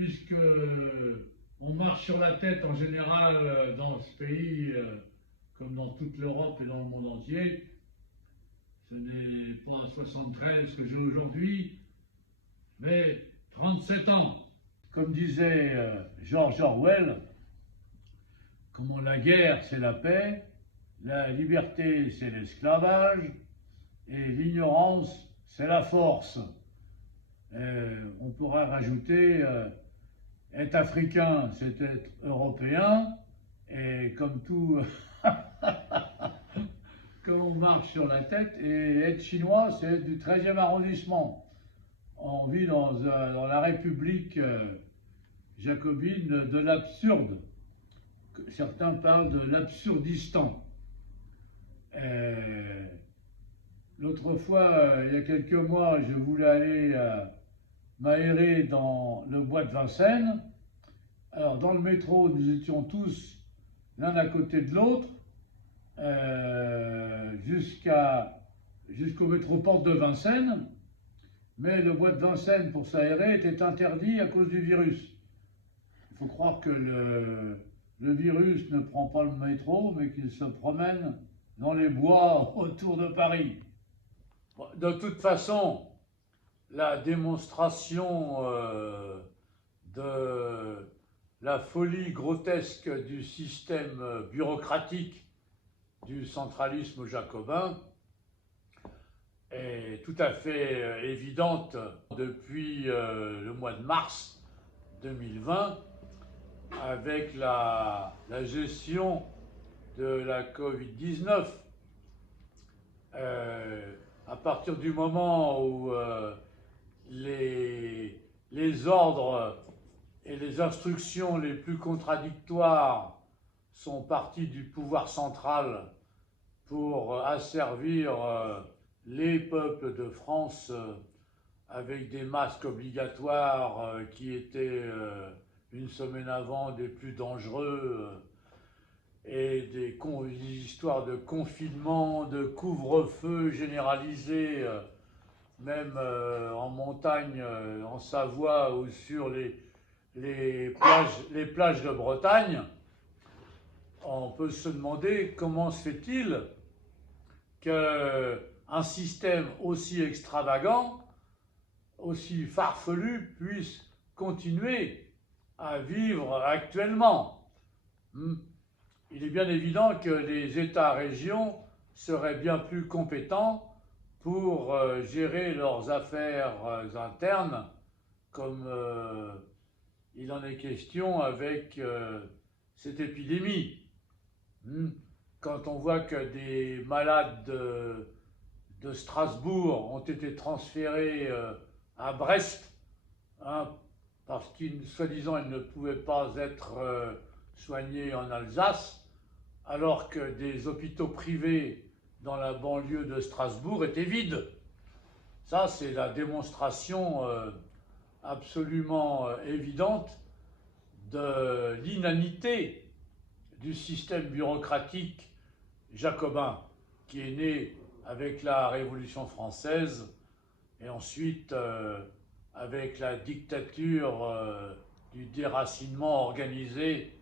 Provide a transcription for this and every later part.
puisque on marche sur la tête en général dans ce pays, comme dans toute l'Europe et dans le monde entier. Ce n'est pas 73 que j'ai aujourd'hui, mais 37 ans. Comme disait George Orwell, comment la guerre c'est la paix, la liberté c'est l'esclavage et l'ignorance c'est la force. On pourra rajouter être africain c'est être européen, et comme tout, comme on marche sur la tête, et être chinois c'est être du 13e arrondissement. On vit dans la République jacobine de l'absurde. Certains parlent de l'absurdistan. L'autre fois, il y a quelques mois, je voulais aller m'aérer dans le bois de Vincennes. Alors, dans le métro, nous étions tous l'un à côté de l'autre, jusqu'au métroport de Vincennes. Mais le bois de Vincennes, pour s'aérer, était interdit à cause du virus. Il faut croire que le virus ne prend pas le métro, mais qu'il se promène dans les bois autour de Paris. De toute façon, la démonstration de la folie grotesque du système bureaucratique du centralisme jacobin est tout à fait évidente depuis le mois de mars 2020, avec la gestion de la Covid-19. À partir du moment où les ordres et les instructions les plus contradictoires sont partis du pouvoir central pour asservir les peuples de France avec des masques obligatoires qui étaient une semaine avant des plus dangereux, et des histoires de confinement, de couvre-feu généralisé, même en montagne, en Savoie ou sur les plages de Bretagne. On peut se demander comment se fait-il qu'un système aussi extravagant, aussi farfelu, puisse continuer à vivre actuellement. Il est bien évident que les États-régions seraient bien plus compétents pour gérer leurs affaires internes, comme il en est question avec cette épidémie. Quand on voit que des malades de Strasbourg ont été transférés à Brest, parce qu'ils, soi-disant, ils ne pouvaient pas être soignés en Alsace, alors que des hôpitaux privés dans la banlieue de Strasbourg étaient vides. Ça, c'est la démonstration absolument évidente de l'inanité du système bureaucratique jacobin, qui est né avec la Révolution française et ensuite avec la dictature du déracinement organisé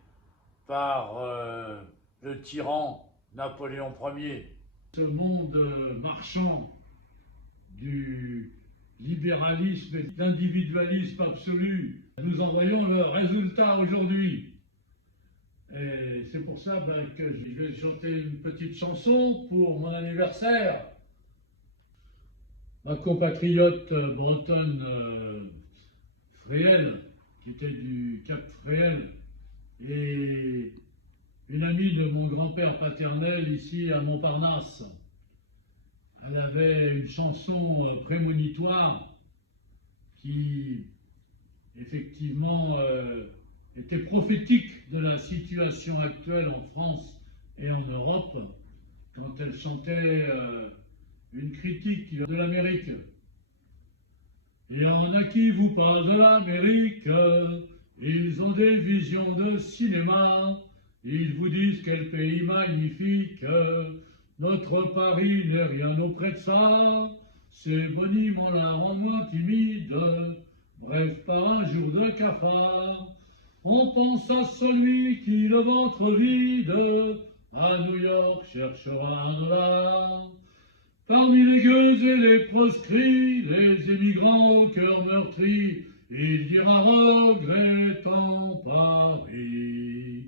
par le tyran Napoléon Ier. Ce monde marchand du libéralisme et de l'individualisme absolu, nous en voyons le résultat aujourd'hui. Et c'est pour ça que je vais chanter une petite chanson pour mon anniversaire. Ma compatriote bretonne Fréhel, qui était du Cap Fréhel, et une amie de mon grand-père paternel ici à Montparnasse. Elle avait une chanson prémonitoire qui, effectivement, était prophétique de la situation actuelle en France et en Europe, quand elle chantait une critique de l'Amérique. Il y en a qui vous parlent de l'Amérique, ils ont des visions de cinéma, ils vous disent quel pays magnifique, notre Paris n'est rien auprès de ça, ces boniments la rendent moins timide, Bref, par un jour de cafard, on pense à celui qui, le ventre vide, à New York cherchera un dollar. Parmi les gueux et les proscrits, les émigrants au cœur meurtri, il dira regrettant Paris.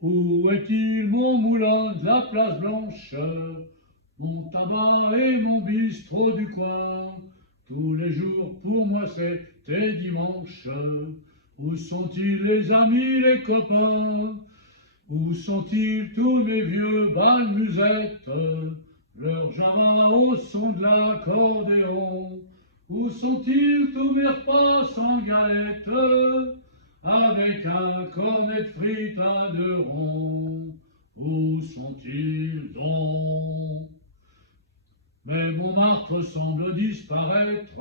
Où est-il mon moulin de la place Blanche, mon tabac et mon bistrot du coin? Tous les jours pour moi c'était dimanche. Où sont-ils les amis, les copains? Où sont-ils tous mes vieux balmusettes, leur java au son de l'accordéon? Où sont-ils tous mes repas sans galette, avec un cornet de frites à 2 ronds? Où sont-ils donc? Mais Montmartre semble disparaître,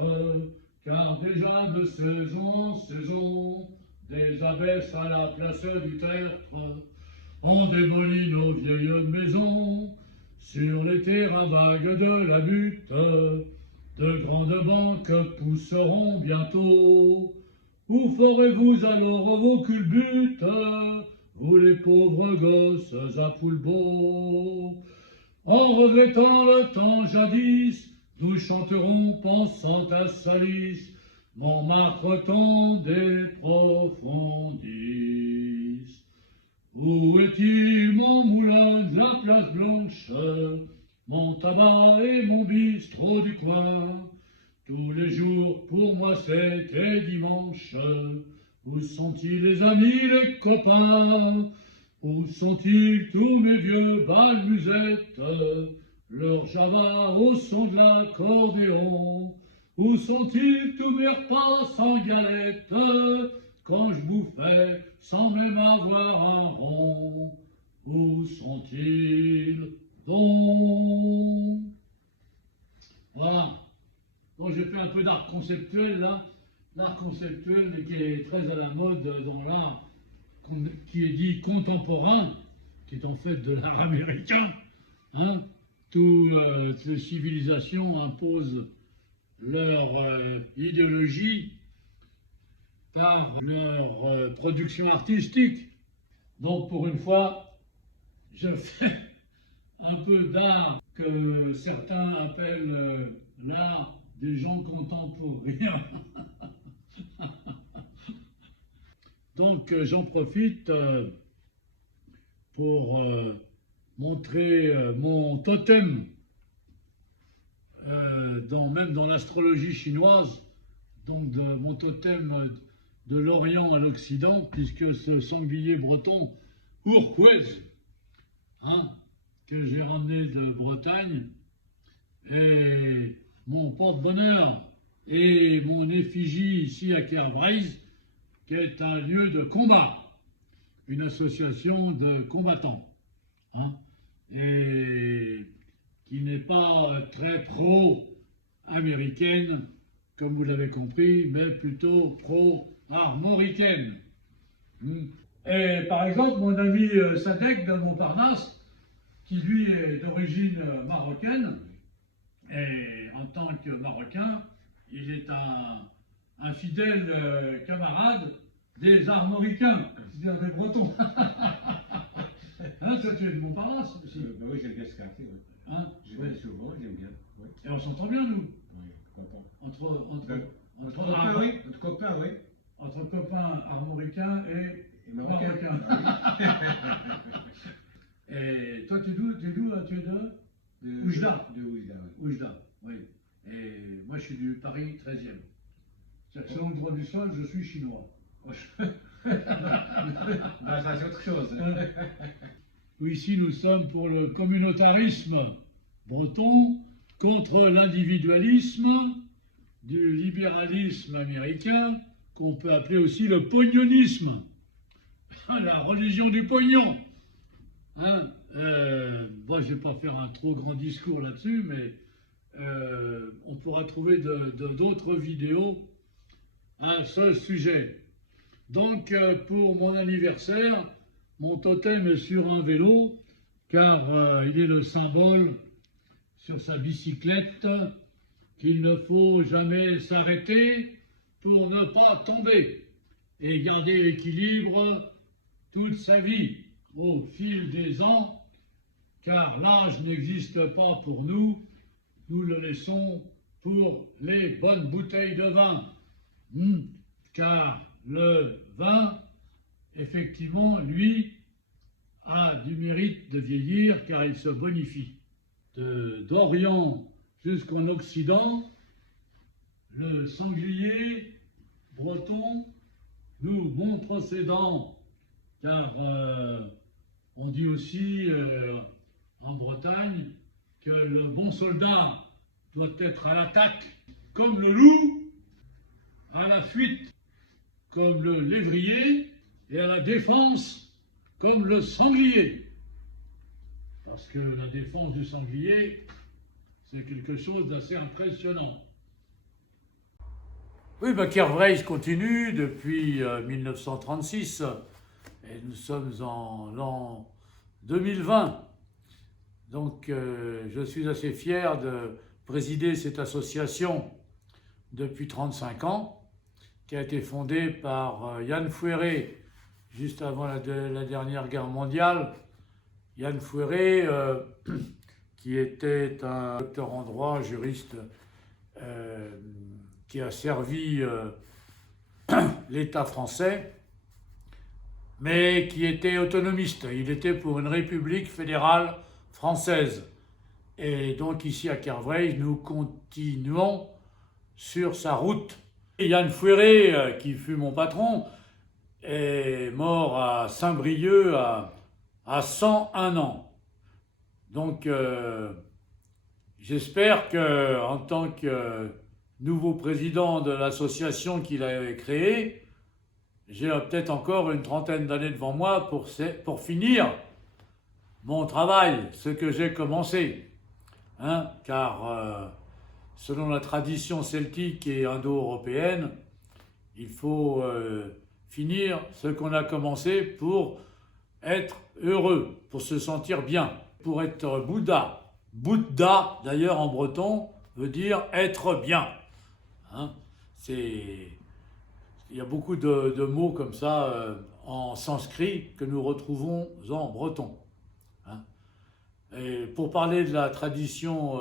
car déjà de saison en saison, des abbesses à la place du Tertre on démolit nos vieilles maisons. Sur les terrains vagues de la butte, de grandes banques pousseront bientôt. Où ferez-vous alors vos culbutes, vous les pauvres gosses à Poulbeau? En regrettant le temps jadis, nous chanterons pensant à Salis, Montmartre tombe des profondis. Où est-il mon moulin de la place Blanche, mon tabac et mon bistrot du coin? Tous les jours pour moi c'était dimanche. Où sont-ils les amis, les copains? Où sont-ils tous mes vieux balmusettes, leur java au son de l'accordéon? Où sont-ils tous mes repas sans galette, quand je bouffais sans même avoir un rond? Où sont-ils donc? Voilà. Donc j'ai fait un peu d'art conceptuel là. L'art conceptuel qui est très à la mode dans l'art, qui est dit contemporain, qui est en fait de l'art américain. Hein. Toutes les civilisations imposent leur idéologie par leur production artistique. Donc pour une fois, je fais un peu d'art que certains appellent l'art des gens contemporains. Donc j'en profite pour montrer mon totem, même dans l'astrologie chinoise, donc mon totem de l'Orient à l'Occident, puisque ce sanglier breton, Urquez, hein, que j'ai ramené de Bretagne, est mon porte-bonheur et mon effigie ici à Kervreis, qui est un lieu de combat, une association de combattants, hein, et qui n'est pas très pro-américaine, comme vous l'avez compris, mais plutôt pro-armoricaine. Et par exemple, mon ami Sadek de Montparnasse, qui lui est d'origine marocaine, et en tant que Marocain, il est un fidèle camarade des armoricains, c'est-à-dire des Bretons. Hein, toi, tu es de Montparnasse aussi. Oui, j'aime bien ce quartier. Ouais. Hein, Je vais souvent, j'aime bien. Ouais. et on s'entend bien, nous. Oui, content. Entre copains, oui. Entre copains, oui. Entre copains armoricains et marocains. Et toi, tu es d'où? Tu es de Oujda. De Oujda, oui. Oujda, oui. Et moi, je suis du Paris 13e. C'est-à-dire que selon le droit du sol, je suis chinois. Ben, ça, c'est autre chose. Ici, nous sommes pour le communautarisme breton contre l'individualisme du libéralisme américain, qu'on peut appeler aussi le pognonisme, la religion du pognon. Hein, moi, je ne vais pas faire un trop grand discours là-dessus, mais on pourra trouver d'autres vidéos à ce sujet. Donc, pour mon anniversaire, mon totem est sur un vélo, car il est le symbole sur sa bicyclette qu'il ne faut jamais s'arrêter pour ne pas tomber et garder l'équilibre toute sa vie au fil des ans, car l'âge n'existe pas pour nous, nous le laissons pour les bonnes bouteilles de vin. Car le vin, effectivement, lui, a du mérite de vieillir car il se bonifie. D'Orient jusqu'en Occident, le sanglier breton nous montre ses dents, car on dit aussi en Bretagne que le bon soldat doit être à l'attaque comme le loup, à la fuite comme le lévrier et à la défense comme le sanglier. Parce que la défense du sanglier, c'est quelque chose d'assez impressionnant. Oui, Kervreis continue depuis 1936 et nous sommes en l'an 2020. Donc je suis assez fier de présider cette association depuis 35 ans, qui a été fondée par Yann Fouéré juste avant la dernière guerre mondiale. Yann Fouéré, qui était un docteur en droit, juriste, qui a servi l'État français, mais qui était autonomiste. Il était pour une république fédérale française. Et donc ici à Kervreis, nous continuons sur sa route. Et Yann Fouéré, qui fut mon patron, est mort à Saint-Brieuc à 101 ans. Donc j'espère qu'en tant que nouveau président de l'association qu'il avait créée, j'ai peut-être encore une trentaine d'années devant moi pour finir mon travail, ce que j'ai commencé. Car selon la tradition celtique et indo-européenne, il faut finir ce qu'on a commencé pour être heureux, pour se sentir bien, pour être Bouddha. Bouddha, d'ailleurs en breton, veut dire être bien. Il y a beaucoup de mots comme ça en sanskrit que nous retrouvons en breton. Et pour parler de la tradition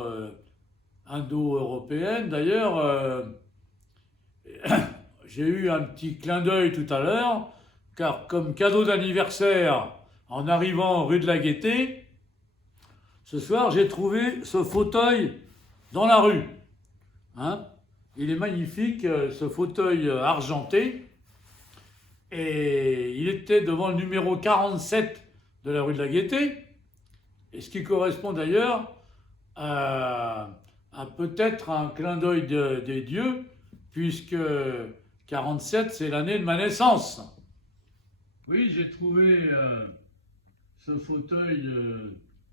indo-européenne, d'ailleurs, j'ai eu un petit clin d'œil tout à l'heure, car comme cadeau d'anniversaire, en arrivant rue de la Gaîté, ce soir, j'ai trouvé ce fauteuil dans la rue. Il est magnifique, ce fauteuil argenté, et il était devant le numéro 47 de la rue de la Gaîté, et ce qui correspond d'ailleurs à peut-être un clin d'œil des dieux, puisque 47, c'est l'année de ma naissance. Oui, j'ai trouvé ce fauteuil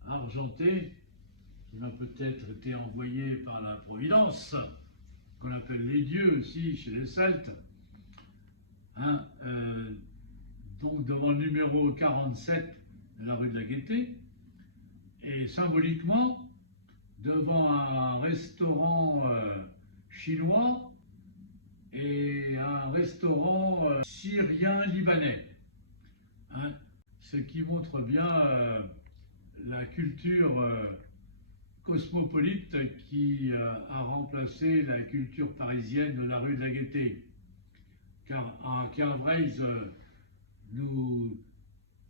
argenté, qui m'a peut-être été envoyé par la Providence, qu'on appelle les dieux aussi chez les Celtes. Donc devant le numéro 47 de la rue de la Gaîté, et symboliquement devant un restaurant chinois et un restaurant syrien-libanais, ce qui montre bien la culture cosmopolite qui a remplacé la culture parisienne de la rue de la Gaîté. Car à Kervreis, nous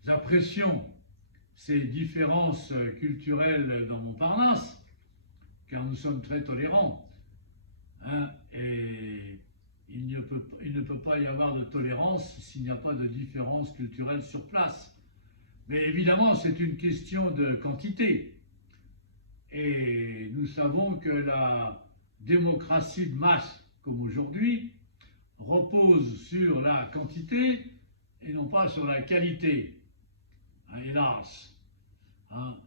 apprécions ces différences culturelles dans Montparnasse, car nous sommes très tolérants. Et il ne peut pas y avoir de tolérance s'il n'y a pas de différence culturelle sur place. Mais évidemment, c'est une question de quantité. Et nous savons que la démocratie de masse, comme aujourd'hui, repose sur la quantité et non pas sur la qualité. Hélas.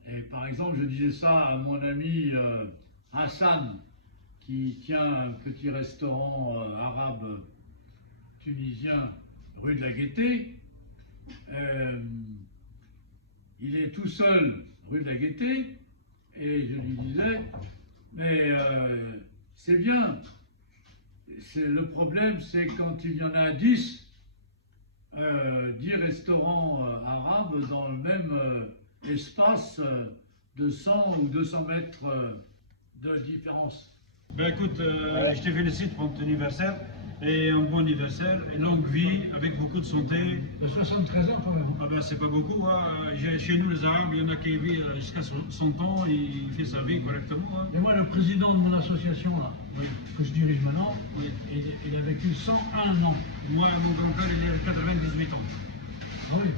Et par exemple, je disais ça à mon ami Hassan, qui tient un petit restaurant arabe tunisien rue de la Gaîté. Il est tout seul rue de la Gaîté, et je lui disais, mais c'est bien, le problème, c'est quand il y en a 10, 10 restaurants arabes dans le même espace de 100 ou 200 mètres de différence. Ben écoute, je te félicite pour ton anniversaire et un bon anniversaire, et longue vie avec beaucoup de santé. De 73 ans quand même. Ah ben c'est pas beaucoup, hein. Chez nous les Arabes, il y en a qui vivent jusqu'à 100 ans et il fait sa vie correctement. Hein. Et moi, le président de mon association, là, Oui. que je dirige maintenant, Oui. il a vécu 101 ans. Moi, mon grand-père, il est à 98 ans. Ah oui.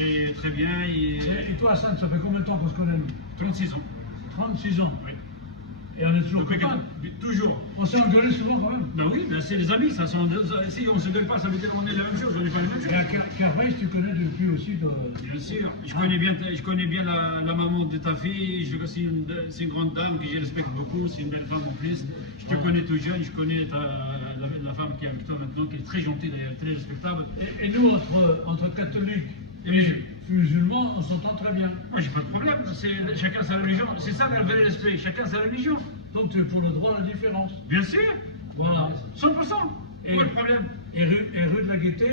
Et très bien, Et toi, Hassan, ça fait combien de temps qu'on se connaît, nous? 36 ans. 36 ans. Oui. Et on est toujours Depuis copains. toujours. On s'est engueulé souvent quand même. Ben oui, ben c'est les amis, ça. Si on ne se gueule pas, ça veut dire qu'on est la même chose, on n'est pas la même chose. Et Carvez, tu connais depuis aussi de... Bien sûr, je connais bien la maman de ta fille, c'est une grande dame que je respecte beaucoup, c'est une belle femme en plus. Je te connais tout jeune, je connais la femme qui est avec toi maintenant, qui est très gentille d'ailleurs, très respectable. Et nous, entre catholiques et musulmans, on s'entend très bien. Moi, j'ai pas de problème, chacun sa religion, c'est ça le vrai respect, chacun sa religion. Donc tu es pour le droit à la différence. Bien sûr, Voilà. 100%. Où est le problème? Et rue de la Gaîté,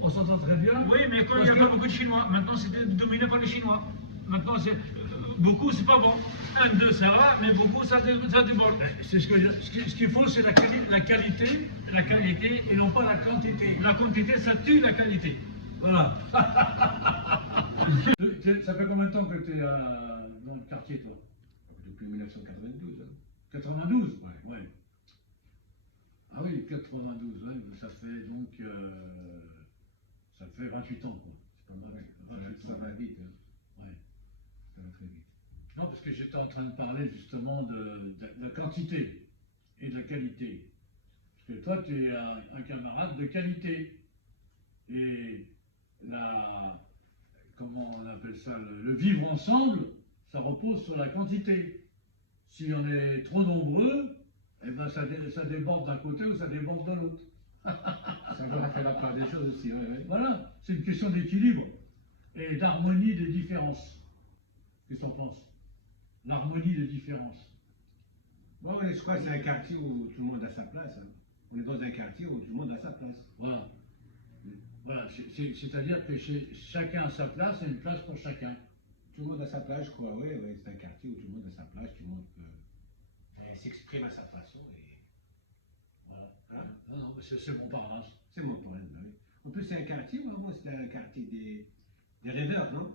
on s'entend très bien. Oui, mais quand il n'y a pas beaucoup de Chinois, maintenant c'est dominé par les Chinois. Maintenant, beaucoup, c'est pas bon. 1, 2, ça va, mais beaucoup, ça déborde. C'est ce qu'il faut, c'est la qualité, et non pas la quantité. La quantité, ça tue la qualité. Voilà. Ça fait combien de temps que tu es dans le quartier, toi? Depuis 1992. Hein. 92? Ouais. Ah oui, 92, ouais, ça fait donc... ça fait 28 ans, quoi. C'est pas mal. 28 Ça ans. va vite. Hein. Ouais. Ça va très vite. Non, parce que j'étais en train de parler justement de la quantité et de la qualité. Parce que toi, tu es un camarade de qualité. Et comment on appelle ça, le vivre ensemble, ça repose sur la quantité. Si on est trop nombreux, eh ben ça déborde d'un côté ou ça déborde de l'autre. Ça doit faire la part des choses aussi. Ouais. Voilà, c'est une question d'équilibre et d'harmonie des différences. Qu'est-ce que tu en penses? L'harmonie des différences. Bon, je crois que c'est un quartier où tout le monde a sa place. Hein. On est dans un quartier où tout le monde a sa place. Voilà. Voilà, c'est-à-dire que chacun a sa place et une place pour chacun. Tout le monde a sa place, je crois. Oui, c'est un quartier où tout le monde a sa place, tout le monde peut s'exprime à sa façon. Et... Voilà. Hein? Non, c'est Montparnasse. C'est mon point de vue. En plus, c'est un quartier où avant c'était un quartier des rêveurs, non?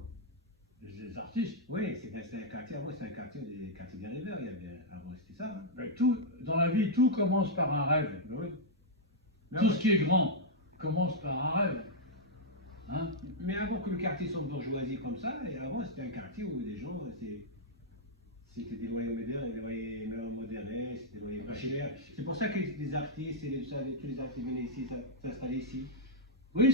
Des artistes. Oui, c'était un quartier, avant c'était un quartier des rêveurs, avant c'était ça. Hein? Mais dans la vie, tout commence par un rêve. Ben oui. Tout ce qui est grand commence par un rêve. Hein? Mais avant que le quartier soit bourgeoisie comme ça, et avant c'était un quartier où les gens, c'était des loyers modérés, c'était des loyers pas chers. C'est pour ça que les artistes et tous les artistes venaient ici, s'installer ici. Oui,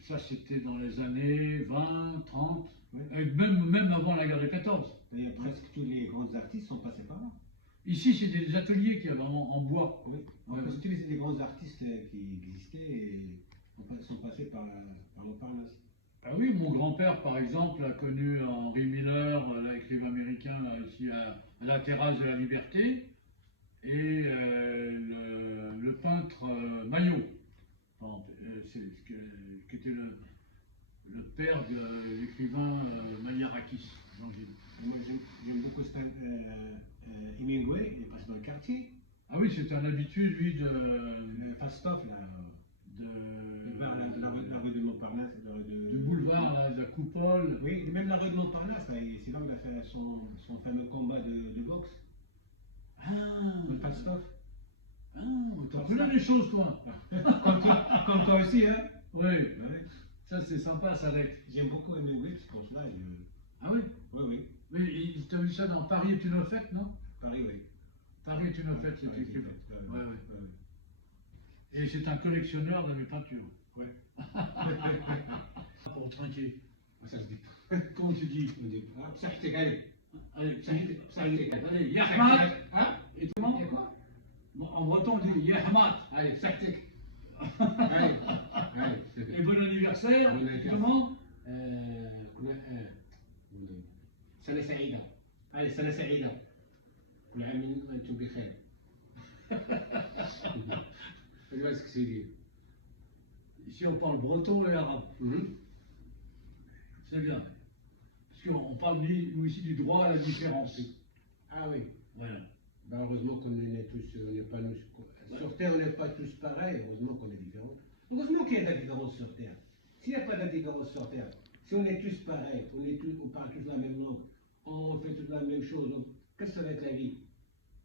ça c'était dans les années 20, 30, Oui. et même avant la guerre de 14. D'ailleurs, presque tous les grands artistes sont passés par là. Ici, c'était des ateliers qui avaient en bois. Oui. Ouais. Parce que tous les grands artistes qui existaient sont passés par Montparnasse. Ah oui, mon grand-père, par exemple, a connu Henry Miller, l'écrivain américain, là, ici à la Terrasse de la Liberté, et le peintre Maillot, qui était le père de l'écrivain Maniarakis, Jean-Gilles. Moi, j'aime beaucoup Hemingway, il est passé dans le quartier. Ah oui, c'est un habitué, lui, Le Falstaff, là. La rue de Montparnasse. du boulevard, là, de la Coupole. Oui, et même la rue de Montparnasse, là, c'est là où il a fait son fameux combat de boxe. Ah, Le Falstaff. ah, t'as appris des choses, toi. Comme toi aussi, hein. Oui, Ouais. ça c'est sympa, ça, Alex. J'aime beaucoup Hemingway, c'est pour cela. Ah oui? Oui. Mais t'as vu ça dans Paris est une fête, non? Paris, oui. Paris est une fête, c'est Paris, écrit. ouais. Et c'est un collectionneur de mes peintures. Ouais. Pour trinquer. Ça se dit. Comment tu dis? On dit, ah, ça, je t'ai galé. Allez, Allez, Yahmat. Hein? Et comment? Et quoi? Bon, en breton, on dit Yahmat. Allez, ça, allez. Et bon anniversaire. Bon anniversaire. Comment? سنة سعيدة. allez, سنة سعيدة. كل عام وأنتم بخير. Je vois ce que c'est dire. Ici, on parle breton et arabe. C'est bien. Parce qu'on parle, nous, ici, du droit à la différence. Ah oui. Voilà. Ben, heureusement qu'on est tous, on n'est pas nous, sur Terre, on n'est pas tous pareils. Heureusement qu'on est différents. Heureusement qu'il y a de la différence sur Terre. S'il n'y a pas de différence sur Terre, si on est tous pareils, on parle tous la même langue, on fait toute la même chose, qu'est-ce que ça va être la vie?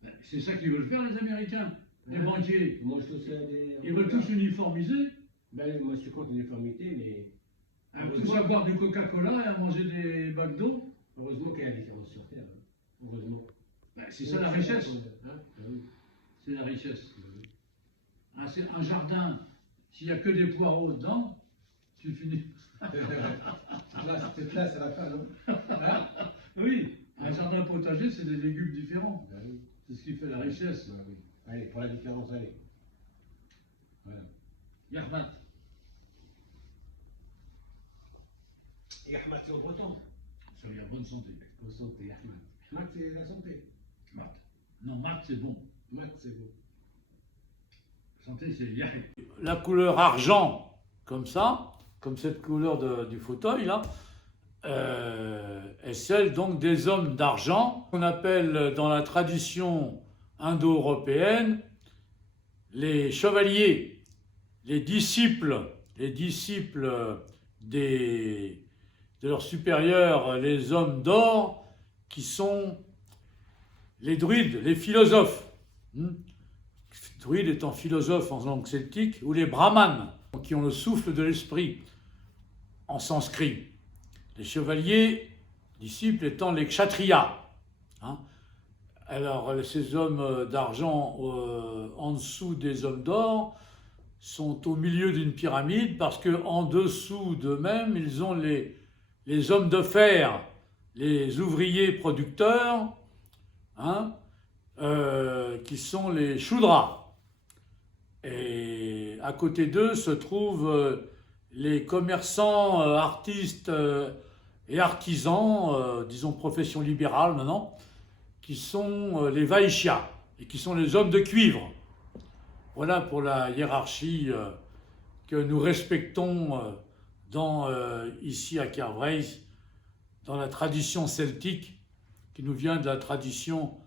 Ben, c'est ça qu'ils veulent faire, les Américains. Les banquiers. Moi, je trouve ça des... Ils veulent tous uniformiser. Ben, moi, je suis contre l'uniformité, mais... Tous à boire du Coca-Cola et à manger des McDo. Heureusement qu'il y a la différence sur Terre. Heureusement. Ben, c'est ça la richesse. Hein? Oui. C'est la richesse. C'est un jardin, s'il n'y a que des poireaux dedans, tu finis. Là, c'est à la fin, non? Hein? Oui, un jardin potager, c'est des légumes différents. Ben oui. C'est ce qui fait la richesse. Ben oui. Allez, pour la différence, allez. Voilà. Yermat. Et Ahmad, c'est en breton. Soyez en bonne santé. Bonne santé, Ahmad. Ahmad, c'est la santé. Mat. Non, mat, c'est bon. Ahmad, c'est bon. Santé, c'est Yahi. La couleur argent, comme ça, comme cette couleur du fauteuil là, est celle donc des hommes d'argent, qu'on appelle dans la tradition indo-européenne les chevaliers, les disciples de leurs supérieurs, les hommes d'or, qui sont les druides, les philosophes. Druide étant philosophe en langue celtique, ou les brahmanes, qui ont le souffle de l'esprit en sanskrit. Les chevaliers, disciples étant les kshatriyas. Alors, ces hommes d'argent en dessous des hommes d'or sont au milieu d'une pyramide parce qu'en dessous d'eux-mêmes, ils ont les hommes de fer, les ouvriers producteurs, qui sont les Shudras. Et à côté d'eux se trouvent les commerçants, artistes et artisans, disons profession libérale maintenant, qui sont les Vaishyas et qui sont les hommes de cuivre. Voilà pour la hiérarchie que nous respectons ici à Kervreis, dans la tradition celtique qui nous vient de la tradition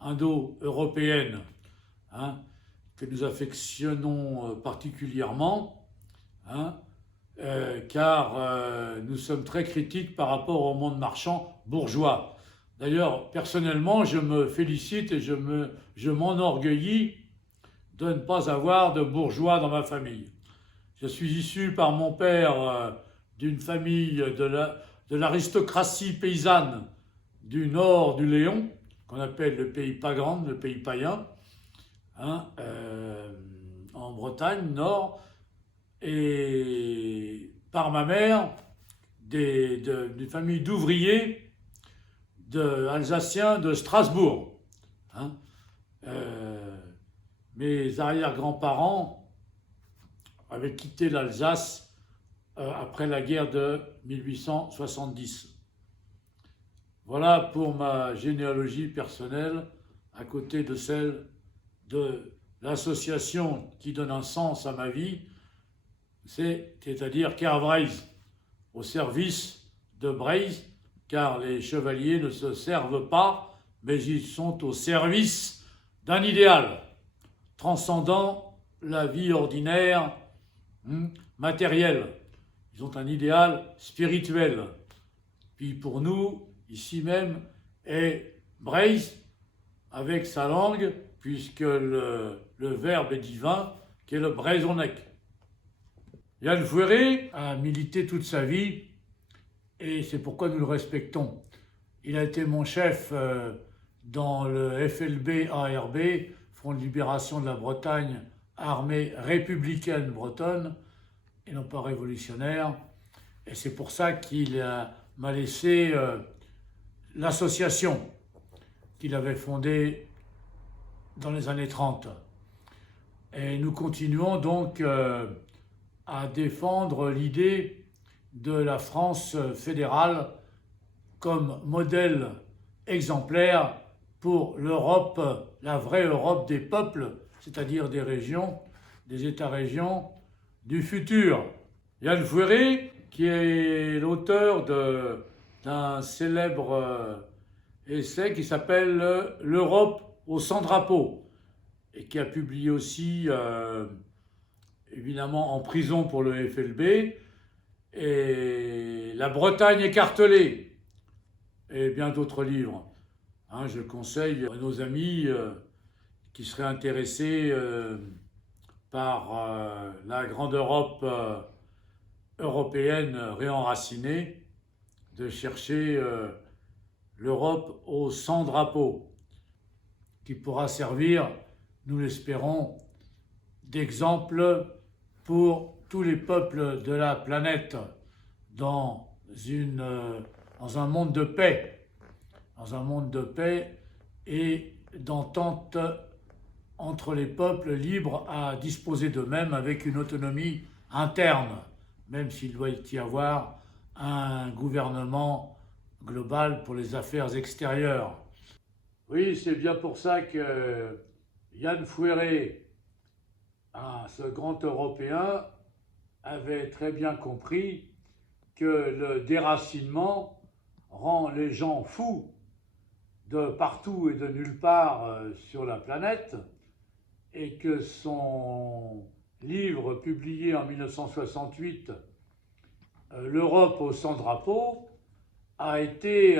indo-européenne, que nous affectionnons particulièrement, car nous sommes très critiques par rapport au monde marchand bourgeois. D'ailleurs, personnellement, je me félicite et je m'enorgueillis de ne pas avoir de bourgeois dans ma famille. Je suis issu par mon père d'une famille de l'aristocratie paysanne du nord du Léon, qu'on appelle le pays Pagran, le pays païen, en Bretagne, nord, et par ma mère, d'une famille d'ouvriers alsaciens de Strasbourg. Mes arrière-grands-parents avaient quitté l'Alsace après la guerre de 1870. Voilà pour ma généalogie personnelle, à côté de celle de l'association qui donne un sens à ma vie, c'est-à-dire Kervreis, au service de Breis, car les chevaliers ne se servent pas, mais ils sont au service d'un idéal transcendant la vie ordinaire matérielle. Ils ont un idéal spirituel. Puis pour nous, ici même, est Breis, avec sa langue, puisque le verbe est divin, qui est le Breizonec. Yann Fouéré a milité toute sa vie, et c'est pourquoi nous le respectons. Il a été mon chef dans le FLB-ARB, Front de Libération de la Bretagne, armée républicaine bretonne, et non pas révolutionnaire. Et c'est pour ça qu'il m'a laissé l'association qu'il avait fondée dans les années 30. Et nous continuons donc à défendre l'idée de la France fédérale comme modèle exemplaire pour l'Europe, la vraie Europe des peuples, c'est-à-dire des régions, des États-régions du futur. Yann Fouéré, qui est l'auteur d'un célèbre essai qui s'appelle L'Europe au sans-drapeau, et qui a publié aussi, évidemment, en prison pour le FLB, et La Bretagne écartelée, et bien d'autres livres. Je conseille à nos amis qui seraient intéressés par la grande Europe européenne réenracinée de chercher l'Europe au sans-drapeau, qui pourra servir, nous l'espérons, d'exemple pour tous les peuples de la planète dans un monde de paix, et d'entente entre les peuples libres à disposer d'eux-mêmes avec une autonomie interne, même s'il doit y avoir un gouvernement global pour les affaires extérieures. Oui, c'est bien pour ça que Yann Fouéré, ce grand Européen, avait très bien compris que le déracinement rend les gens fous de partout et de nulle part sur la planète, et que son livre publié en 1968, L'Europe au sans-drapeau, a été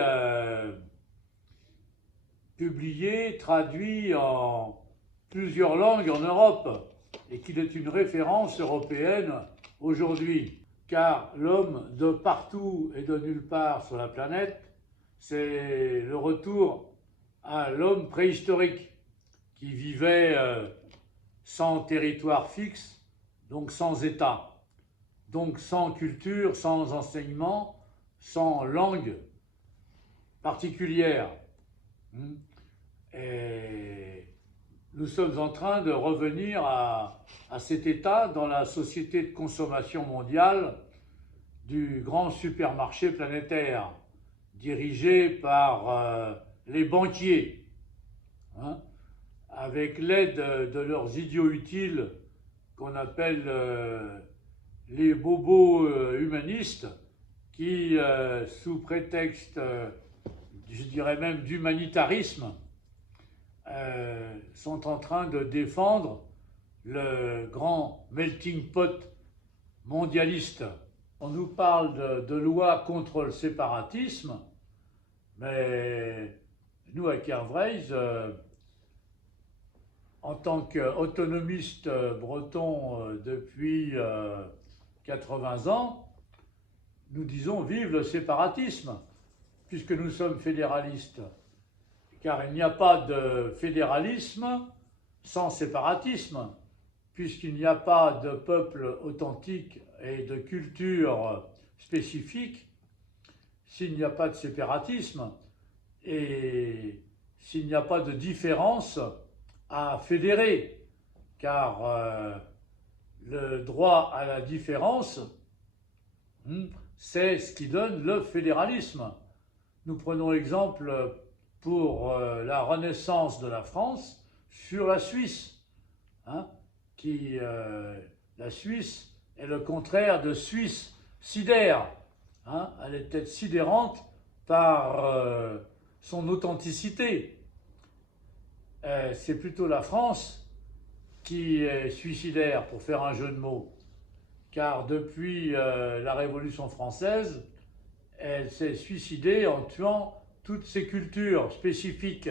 publié, traduit en plusieurs langues en Europe, et qu'il est une référence européenne aujourd'hui. Car l'homme de partout et de nulle part sur la planète, c'est le retour à l'homme préhistorique qui vivait sans territoire fixe, donc sans État, donc sans culture, sans enseignement, sans langue particulière. Et nous sommes en train de revenir à cet état dans la société de consommation mondiale du grand supermarché planétaire, dirigé par les banquiers, avec l'aide de leurs idiots utiles qu'on appelle les bobos humanistes, qui, sous prétexte, je dirais même d'humanitarisme, sont en train de défendre le grand melting pot mondialiste. On nous parle de loi contre le séparatisme, mais nous, à Kervreis, en tant qu'autonomiste breton depuis 80 ans, nous disons vive le séparatisme, puisque nous sommes fédéralistes. Car il n'y a pas de fédéralisme sans séparatisme, puisqu'il n'y a pas de peuple authentique et de culture spécifique s'il n'y a pas de séparatisme et s'il n'y a pas de différence à fédérer. Car le droit à la différence, c'est ce qui donne le fédéralisme. Nous prenons l'exemple pour la renaissance de la France sur la Suisse, la Suisse est le contraire de Suisse sidère. Elle est peut-être sidérante par son authenticité. C'est plutôt la France qui est suicidaire, pour faire un jeu de mots, car depuis la Révolution française, elle s'est suicidée en tuant toutes ces cultures spécifiques.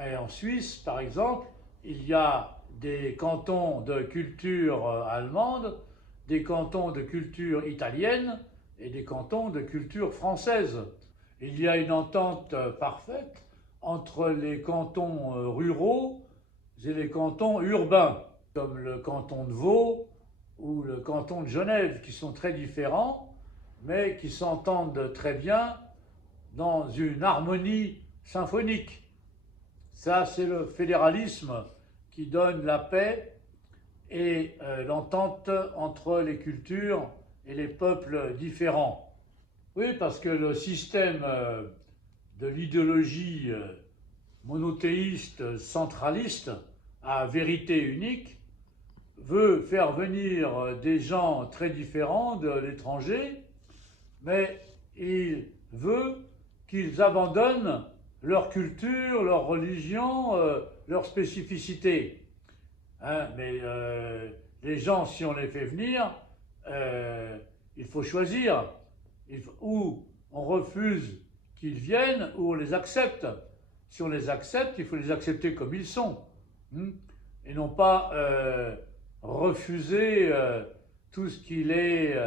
Et en Suisse, par exemple, il y a des cantons de culture allemande, des cantons de culture italienne et des cantons de culture française. Il y a une entente parfaite entre les cantons ruraux et les cantons urbains, comme le canton de Vaud ou le canton de Genève, qui sont très différents, mais qui s'entendent très bien dans une harmonie symphonique. Ça, c'est le fédéralisme qui donne la paix et l'entente entre les cultures et les peuples différents. Oui, parce que le système de l'idéologie monothéiste, centraliste, à vérité unique, veut faire venir des gens très différents de l'étranger, mais il veut qu'ils abandonnent leur culture, leur religion, leur spécificité. Hein, mais les gens, si on les fait venir, il faut choisir. Ou on refuse qu'ils viennent, ou on les accepte. Si on les accepte, il faut les accepter comme ils sont. Et non pas refuser tout ce qui les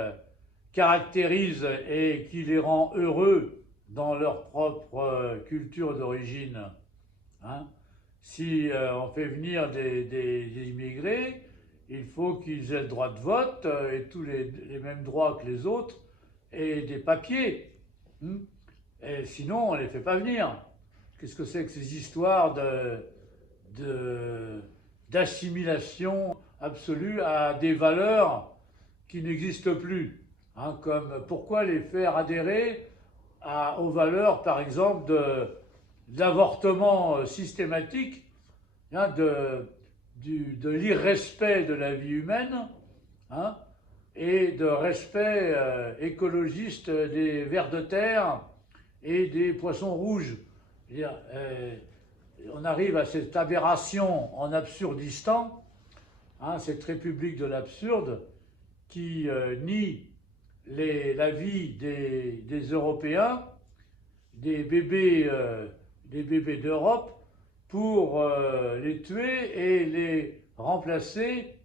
caractérise et qui les rend heureux dans leur propre culture d'origine. Hein? Si on fait venir des immigrés, il faut qu'ils aient le droit de vote et tous les mêmes droits que les autres et des papiers. Et sinon, on ne les fait pas venir. Qu'est-ce que c'est que ces histoires d'assimilation absolue à des valeurs qui n'existent plus, hein, comme pourquoi les faire adhérer aux valeurs, par exemple, d'avortement systématique, hein, de l'irrespect de la vie humaine, hein, et de respect écologiste des vers de terre et des poissons rouges. On arrive à cette aberration en Absurdistan, hein, cette république de l'absurde qui nie la vie des Européens, des bébés d'Europe, pour les tuer et les remplacer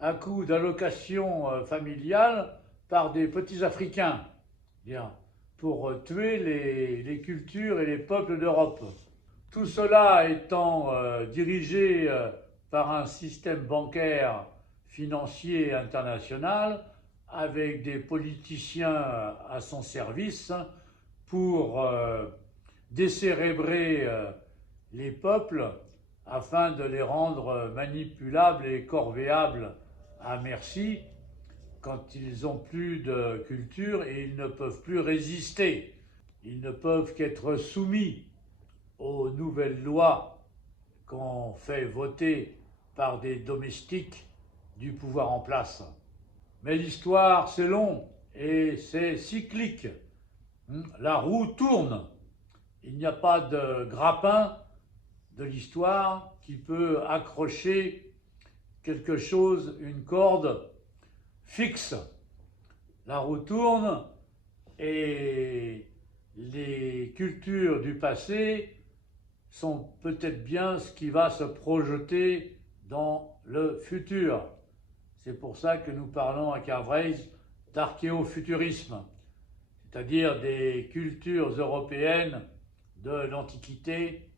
à coup d'allocations familiales par des petits Africains, pour tuer les cultures et les peuples d'Europe. Tout cela étant dirigé par un système bancaire financier international avec des politiciens à son service pour décérébrer les peuples afin de les rendre manipulables et corvéables à merci quand ils n'ont plus de culture et ils ne peuvent plus résister. Ils ne peuvent qu'être soumis aux nouvelles lois qu'on fait voter par des domestiques du pouvoir en place. Mais l'histoire, c'est long et c'est cyclique. La roue tourne. Il n'y a pas de grappin de l'histoire qui peut accrocher quelque chose, une corde fixe. La roue tourne et les cultures du passé sont peut-être bien ce qui va se projeter dans le futur. C'est pour ça que nous parlons à Carvreis d'archéofuturisme, c'est-à-dire des cultures européennes de l'Antiquité,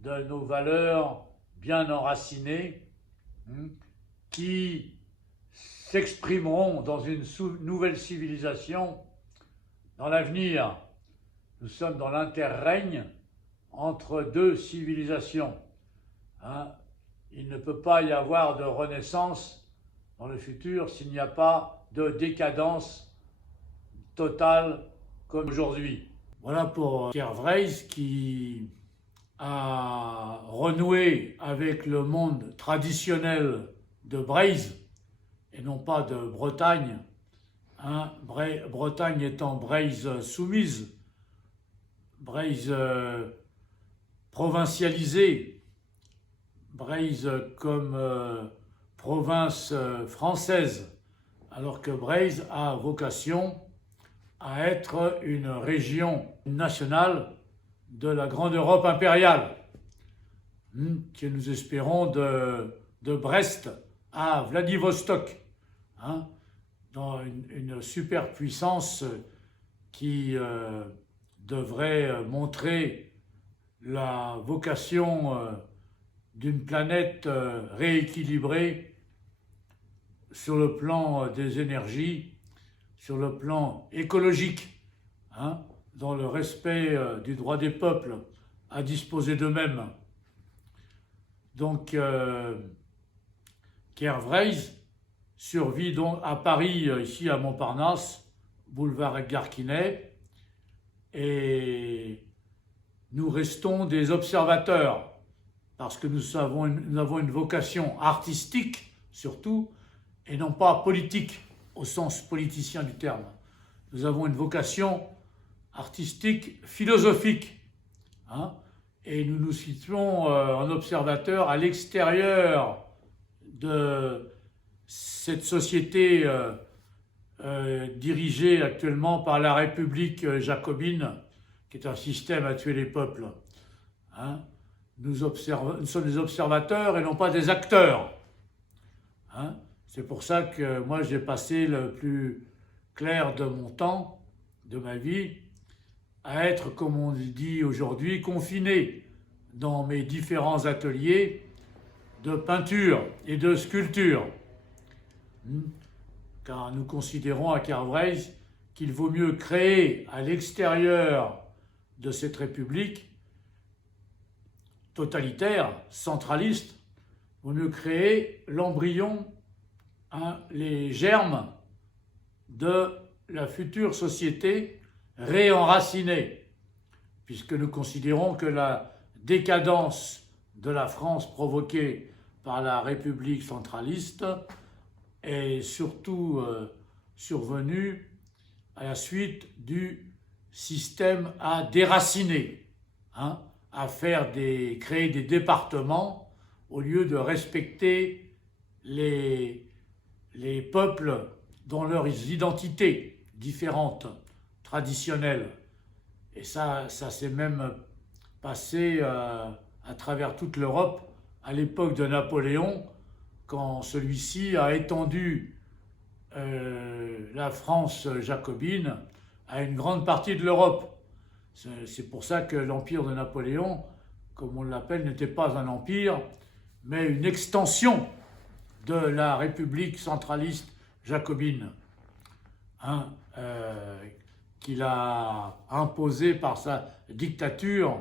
de nos valeurs bien enracinées, qui s'exprimeront dans une nouvelle civilisation dans l'avenir. Nous sommes dans l'interrègne entre deux civilisations. Il ne peut pas y avoir de renaissance dans le futur s'il n'y a pas de décadence totale comme aujourd'hui. Voilà pour Pierre Vreys qui a renoué avec le monde traditionnel de Breizh et non pas de Bretagne. Bretagne étant Breizh soumise, Breizh provincialisée, Breizh comme province française, alors que Breizh a vocation à être une région nationale de la grande Europe impériale, que nous espérons de Brest à Vladivostok, dans une superpuissance qui devrait montrer la vocation d'une planète rééquilibrée sur le plan des énergies, sur le plan écologique, dans le respect du droit des peuples à disposer d'eux-mêmes. Donc, Pierre Vreys survit donc à Paris, ici à Montparnasse, boulevard Edgar Quinet, et nous restons des observateurs parce que nous avons une vocation artistique, surtout, et non pas politique, au sens politicien du terme. Nous avons une vocation artistique, philosophique, hein, et nous nous situons en observateur à l'extérieur de cette société dirigée actuellement par la République jacobine, qui est un système à tuer les peuples. Hein. Nous sommes des observateurs et non pas des acteurs. Hein. C'est pour ça que moi j'ai passé le plus clair de mon temps, de ma vie, à être, comme on dit aujourd'hui, confiné dans mes différents ateliers de peinture et de sculpture. Car nous considérons à Carvreis qu'il vaut mieux créer à l'extérieur de cette République totalitaire, centraliste, il vaut mieux créer l'embryon, les germes de la future société réenracinée, puisque nous considérons que la décadence de la France provoquée par la République centraliste est surtout survenue à la suite du système à déraciner, hein, à créer des départements au lieu de respecter les peuples dans leurs identités différentes, traditionnelles. Et ça s'est même passé à travers toute l'Europe à l'époque de Napoléon, quand celui-ci a étendu la France jacobine à une grande partie de l'Europe. C'est pour ça que l'empire de Napoléon, comme on l'appelle, n'était pas un empire, mais une extension de la République centraliste jacobine, hein, qu'il a imposée par sa dictature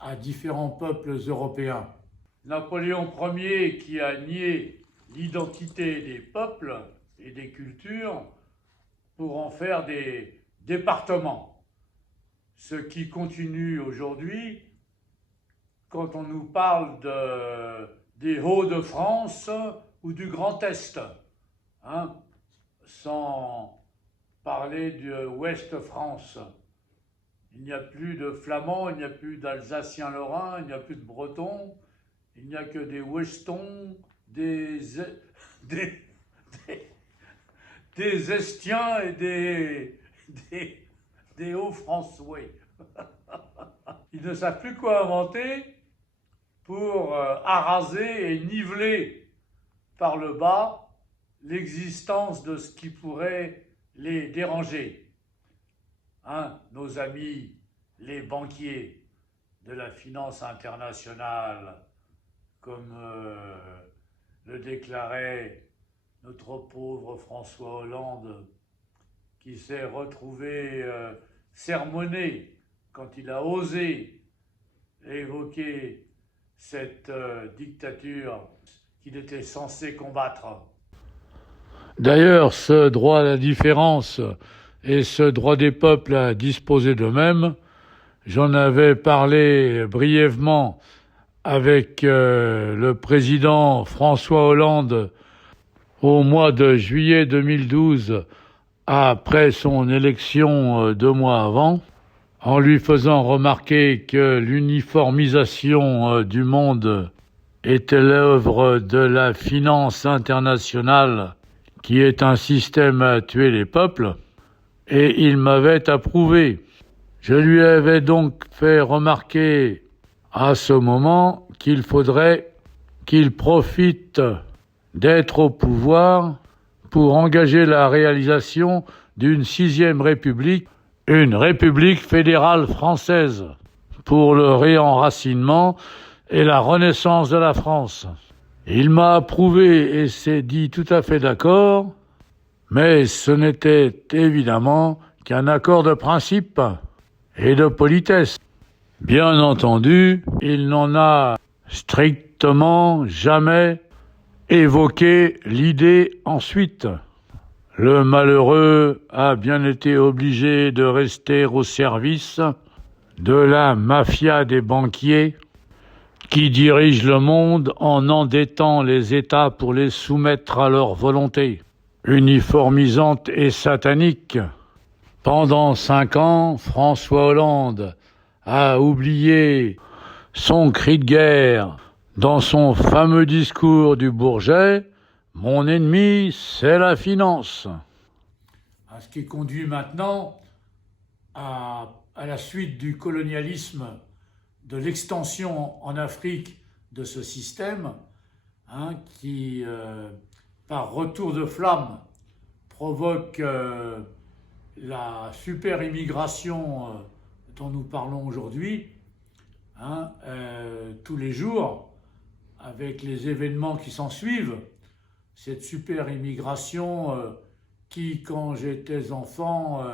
à différents peuples européens. Napoléon Ier, qui a nié l'identité des peuples et des cultures pour en faire des départements. Ce qui continue aujourd'hui quand on nous parle des Hauts-de-France ou du Grand Est, hein, sans parler de Ouest-France. Il n'y a plus de Flamands, il n'y a plus d'Alsaciens-Lorrains, il n'y a plus de Bretons, il n'y a que des Westons, des Estiens et des Hauts-François. Ils ne savent plus quoi inventer pour araser et niveler par le bas l'existence de ce qui pourrait les déranger. Hein, nos amis, les banquiers de la finance internationale, comme le déclarait notre pauvre François Hollande, qui s'est retrouvé sermonné quand il a osé évoquer cette dictature qu'il était censé combattre. D'ailleurs, ce droit à la différence et ce droit des peuples à disposer d'eux-mêmes, j'en avais parlé brièvement avec le président François Hollande au mois de juillet 2012, après son élection 2 mois avant, en lui faisant remarquer que l'uniformisation du monde était l'œuvre de la finance internationale, qui est un système à tuer les peuples, et il m'avait approuvé. Je lui avais donc fait remarquer à ce moment qu'il faudrait qu'il profite d'être au pouvoir pour engager la réalisation d'une 6e république, une république fédérale française, pour le réenracinement et la renaissance de la France. Il m'a approuvé et s'est dit tout à fait d'accord, mais ce n'était évidemment qu'un accord de principe et de politesse. Bien entendu, il n'en a strictement jamais évoqué l'idée ensuite. Le malheureux a bien été obligé de rester au service de la mafia des banquiers qui dirigent le monde en endettant les États pour les soumettre à leur volonté, uniformisante et satanique. Pendant 5 ans, François Hollande a oublié son cri de guerre dans son fameux discours du Bourget « Mon ennemi, c'est la finance ». Ce qui conduit maintenant à la suite du colonialisme, de l'extension en Afrique de ce système, qui, par retour de flamme, provoque la super immigration dont nous parlons aujourd'hui, tous les jours, avec les événements qui s'en suivent. Cette super immigration qui, quand j'étais enfant,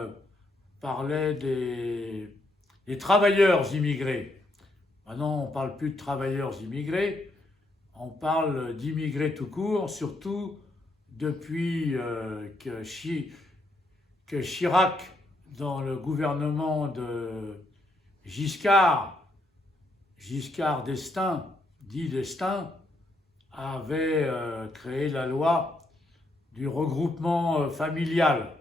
parlait des travailleurs immigrés. Maintenant, on ne parle plus de travailleurs immigrés, on parle d'immigrés tout court, surtout depuis que Chirac, dans le gouvernement de Giscard d'Estaing, dit d'Estaing, avait créé la loi du regroupement familial,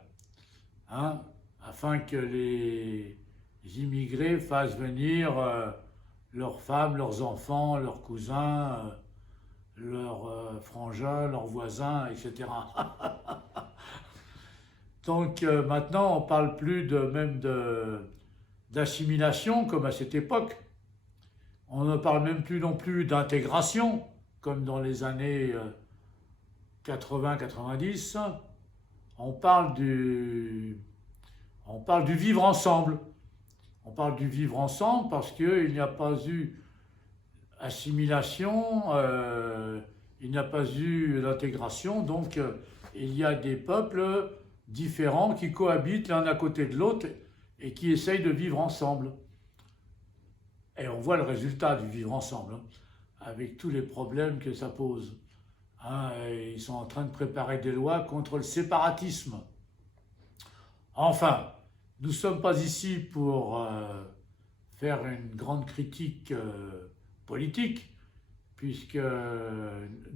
afin que les immigrés fassent venir leurs femmes, leurs enfants, leurs cousins, leurs frangins, leurs voisins, etc. Donc maintenant, on ne parle plus même d'assimilation comme à cette époque. On ne parle même plus non plus d'intégration comme dans les années 80-90. On parle du vivre ensemble. On parle du vivre ensemble parce qu'il n'y a pas eu assimilation, il n'y a pas eu d'intégration, donc il y a des peuples différents qui cohabitent l'un à côté de l'autre et qui essayent de vivre ensemble. Et on voit le résultat du vivre ensemble, avec tous les problèmes que ça pose. Ils sont en train de préparer des lois contre le séparatisme. Enfin, nous ne sommes pas ici pour faire une grande critique politique, puisque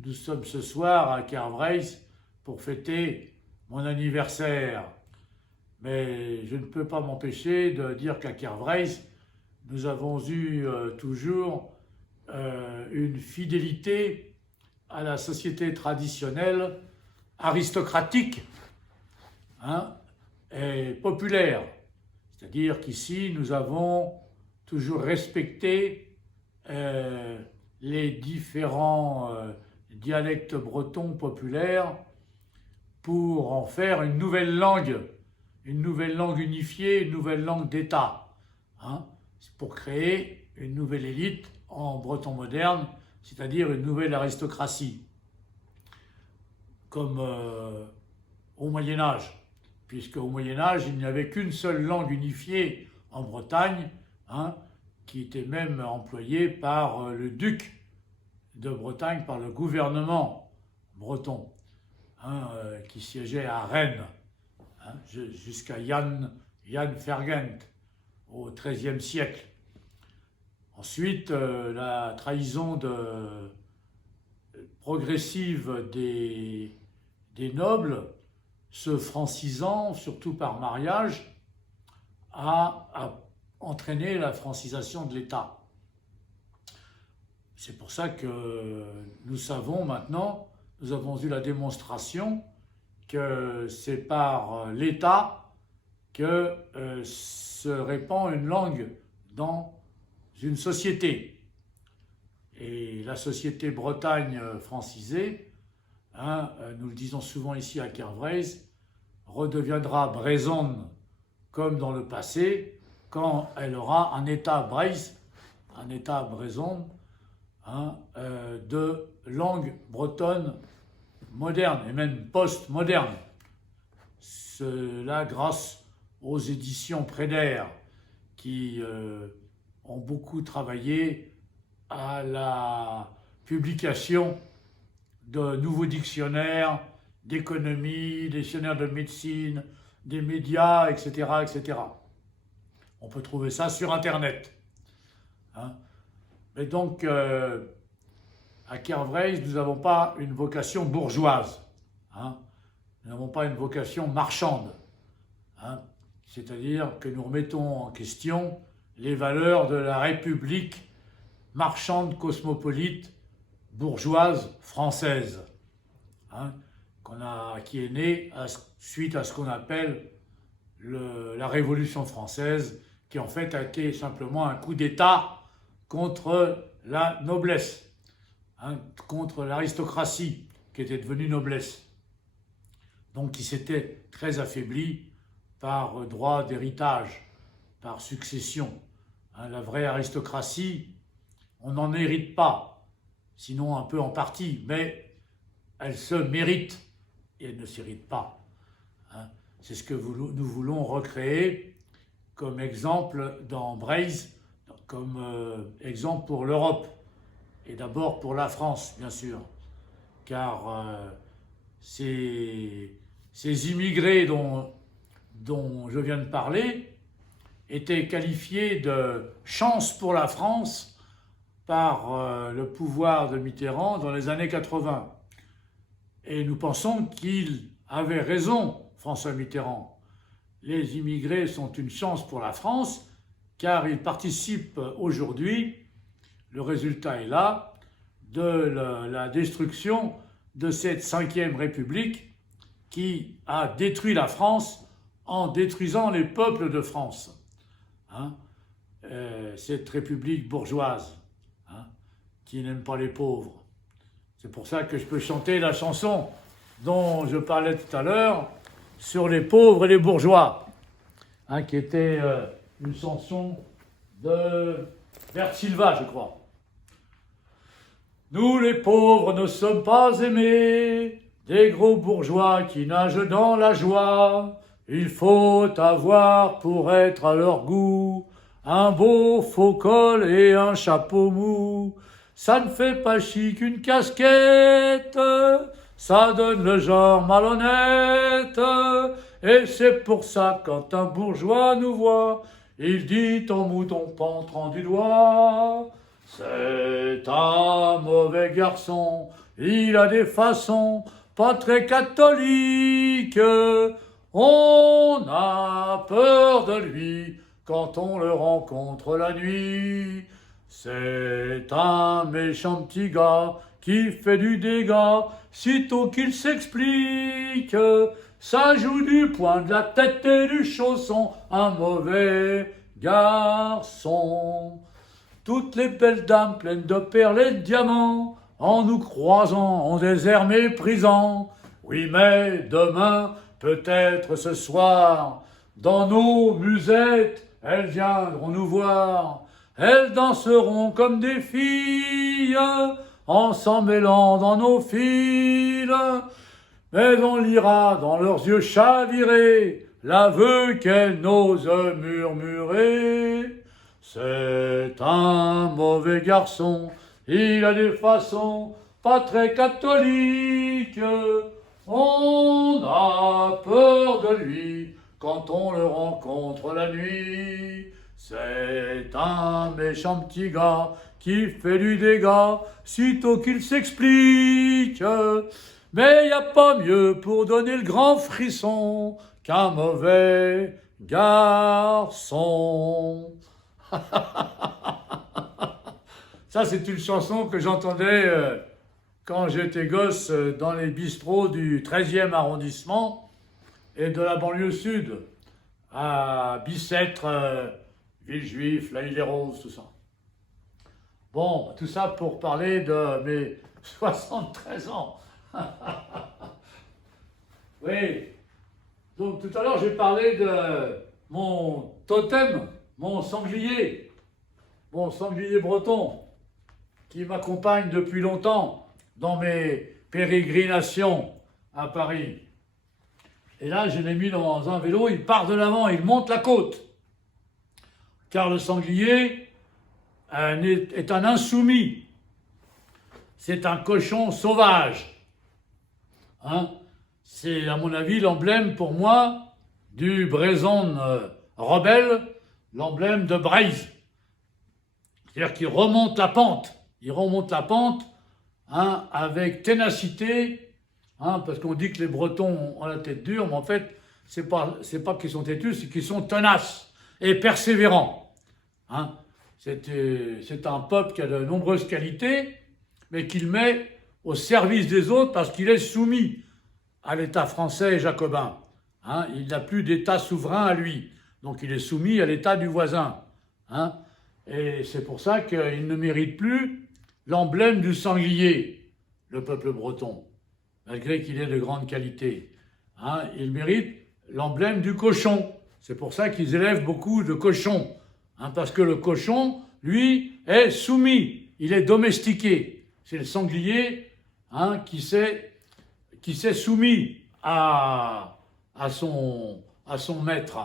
nous sommes ce soir à Kervreis pour fêter mon anniversaire. Mais je ne peux pas m'empêcher de dire qu'à Kervreis, nous avons eu toujours une fidélité à la société traditionnelle, aristocratique, et populaire. C'est-à-dire qu'ici, nous avons toujours respecté les différents dialectes bretons populaires pour en faire une nouvelle langue unifiée, une nouvelle langue d'État, pour créer une nouvelle élite en breton moderne, c'est-à-dire une nouvelle aristocratie, comme au Moyen-Âge, puisque au Moyen-Âge, il n'y avait qu'une seule langue unifiée en Bretagne, qui était même employée par le duc de Bretagne, par le gouvernement breton, qui siégeait à Rennes, jusqu'à Jan Fergent, au XIIIe siècle. Ensuite, la trahison progressive des nobles, se francisant, surtout par mariage, a entraîné la francisation de l'État. C'est pour ça que nous savons maintenant, nous avons eu la démonstration que c'est par l'État que se répand une langue dans une société. Et la société Bretagne francisée, nous le disons souvent ici à Kervreis, redeviendra bresonne comme dans le passé, quand elle aura un État breis, un État bresonne, de langue bretonne moderne et même post-moderne. Cela grâce aux éditions Prédère qui ont beaucoup travaillé à la publication de nouveaux dictionnaires, d'économie, des dictionnaires de médecine, des médias, etc., etc. On peut trouver ça sur Internet. Mais donc, à Kervreis, nous n'avons pas une vocation bourgeoise. Hein. Nous n'avons pas une vocation marchande. Hein. C'est-à-dire que nous remettons en question les valeurs de la République marchande, cosmopolite, bourgeoise, française, hein, qui est née suite à ce qu'on appelle la Révolution française, qui en fait a été simplement un coup d'État contre la noblesse, hein, contre l'aristocratie qui était devenue noblesse, donc qui s'était très affaiblie par droit d'héritage, par succession. Hein, la vraie aristocratie, on n'en hérite pas, sinon un peu en partie, mais elle se mérite et elle ne s'hérite pas. Hein. C'est ce que nous voulons recréer comme exemple dans Breiz, comme exemple pour l'Europe, et d'abord pour la France, bien sûr, car ces immigrés dont je viens de parler étaient qualifiés de chance pour la France par le pouvoir de Mitterrand dans les années 80. Et nous pensons qu'il avait raison, François Mitterrand. Les immigrés sont une chance pour la France, car ils participent aujourd'hui, le résultat est là, de la destruction de cette 5e République qui a détruit la France en détruisant les peuples de France. Hein, cette République bourgeoise, hein, qui n'aime pas les pauvres. C'est pour ça que je peux chanter la chanson dont je parlais tout à l'heure sur les pauvres et les bourgeois, hein, qui était une chanson de Bert Silva, je crois. Nous les pauvres ne sommes pas aimés des gros bourgeois qui nagent dans la joie. Il faut avoir pour être à leur goût un beau faux col et un chapeau mou. Ça ne fait pas chic une casquette, ça donne le genre malhonnête. Et c'est pour ça quand un bourgeois nous voit, il dit en mouton pentrant du doigt: c'est un mauvais garçon, il a des façons pas très catholiques. On a peur de lui quand on le rencontre la nuit. C'est un méchant petit gars qui fait du dégât sitôt qu'il s'explique. Ça joue du poing de la tête et du chausson, un mauvais garçon. Toutes les belles dames pleines de perles et de diamants, en nous croisant, ont des airs méprisants. Oui, mais demain, peut-être ce soir, dans nos musettes, elles viendront nous voir. Elles danseront comme des filles, en s'en mêlant dans nos fils. Mais on lira dans leurs yeux chavirés l'aveu qu'elles n'osent murmurer. C'est un mauvais garçon, il a des façons pas très catholiques. On a peur de lui quand on le rencontre la nuit. C'est un méchant petit gars qui fait du dégât sitôt qu'il s'explique. Mais y a pas mieux pour donner le grand frisson qu'un mauvais garçon. Ça, c'est une chanson que j'entendais quand j'étais gosse dans les bistrots du 13e arrondissement et de la banlieue sud, à Bicêtre, Villejuif, La Île-et-Roses, tout ça. Bon, tout ça pour parler de mes 73 ans. Oui. Donc tout à l'heure, j'ai parlé de mon totem, mon sanglier breton, qui m'accompagne depuis longtemps dans mes pérégrinations à Paris. Et là, je l'ai mis dans un vélo, il part de l'avant, il monte la côte. Car le sanglier est un insoumis. C'est un cochon sauvage. Hein? C'est, à mon avis, l'emblème pour moi du Brézon rebelle, l'emblème de Breiz. C'est-à-dire qu'il remonte la pente. Il remonte la pente hein, avec ténacité, hein, parce qu'on dit que les Bretons ont la tête dure, mais en fait, c'est pas qu'ils sont têtus, c'est qu'ils sont tenaces et persévérants. Hein. C'est un peuple qui a de nombreuses qualités, mais qu'il met au service des autres parce qu'il est soumis à l'État français et jacobin. Hein. Il n'a plus d'État souverain à lui, donc il est soumis à l'État du voisin. Hein. Et c'est pour ça qu'il ne mérite plus l'emblème du sanglier, le peuple breton, malgré qu'il ait de grandes qualités. Hein. Il mérite l'emblème du cochon. C'est pour ça qu'ils élèvent beaucoup de cochons. Hein, parce que le cochon, lui, est soumis, il est domestiqué. C'est le sanglier hein, qui s'est soumis à son maître.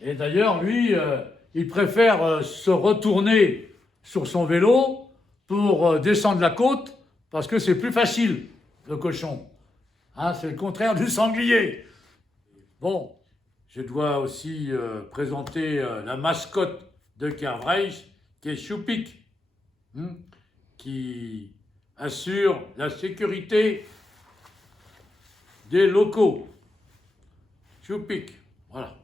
Et d'ailleurs, lui, il préfère se retourner sur son vélo pour descendre la côte, parce que c'est plus facile, le cochon. Hein, c'est le contraire du sanglier. Bon, je dois aussi présenter la mascotte de Kervreich, qui est Choupik, qui assure la sécurité des locaux. Choupik, voilà.